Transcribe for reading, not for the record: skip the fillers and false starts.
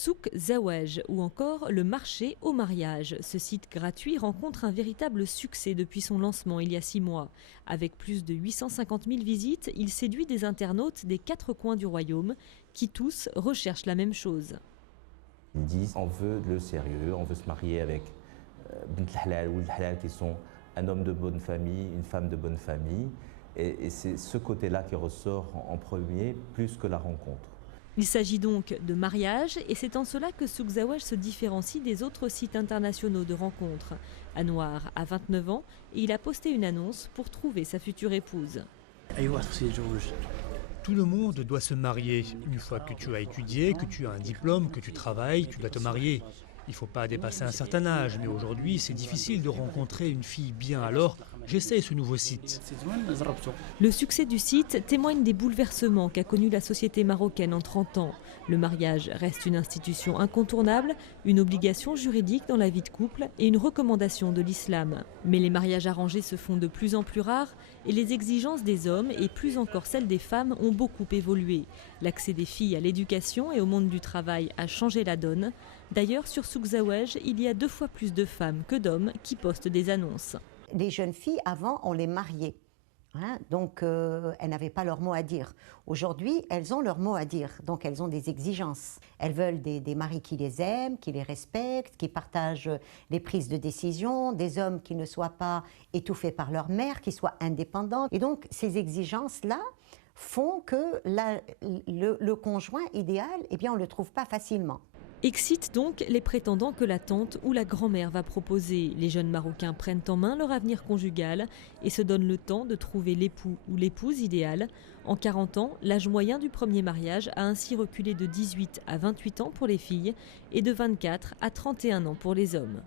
Souk Zaouaj ou encore le marché au mariage. Ce site gratuit rencontre un véritable succès depuis son lancement il y a 6 mois. Avec plus de 850 000 visites, il séduit des internautes des 4 coins du royaume qui tous recherchent la même chose. Ils disent on veut le sérieux, on veut se marier avec bint halal ou halal qui sont un homme de bonne famille, une femme de bonne famille. Et c'est ce côté-là qui ressort en premier plus que la rencontre. Il s'agit donc de mariage et c'est en cela que Souk Zaouaj se différencie des autres sites internationaux de rencontres. Anouar a 29 ans et il a posté une annonce pour trouver sa future épouse. Tout le monde doit se marier. Une fois que tu as étudié, que tu as un diplôme, que tu travailles, tu dois te marier. Il ne faut pas dépasser un certain âge, mais aujourd'hui c'est difficile de rencontrer une fille bien, alors j'essaie ce nouveau site. Le succès du site témoigne des bouleversements qu'a connus la société marocaine en 30 ans. Le mariage reste une institution incontournable, une obligation juridique dans la vie de couple et une recommandation de l'islam. Mais les mariages arrangés se font de plus en plus rares et les exigences des hommes et plus encore celles des femmes ont beaucoup évolué. L'accès des filles à l'éducation et au monde du travail a changé la donne. D'ailleurs, sur Souk Zaouaj, il y a 2 fois plus de femmes que d'hommes qui postent des annonces. Les jeunes filles, avant, on les mariait. Donc, elles n'avaient pas leur mot à dire. Aujourd'hui, elles ont leur mot à dire. Donc, elles ont des exigences. Elles veulent des maris qui les aiment, qui les respectent, qui partagent les prises de décision, des hommes qui ne soient pas étouffés par leur mère, qui soient indépendants. Et donc, ces exigences-là font que le conjoint idéal, eh bien, on ne le trouve pas facilement. Excite donc les prétendants que la tante ou la grand-mère va proposer. Les jeunes Marocains prennent en main leur avenir conjugal et se donnent le temps de trouver l'époux ou l'épouse idéale. En 40 ans, l'âge moyen du premier mariage a ainsi reculé de 18 à 28 ans pour les filles et de 24 à 31 ans pour les hommes.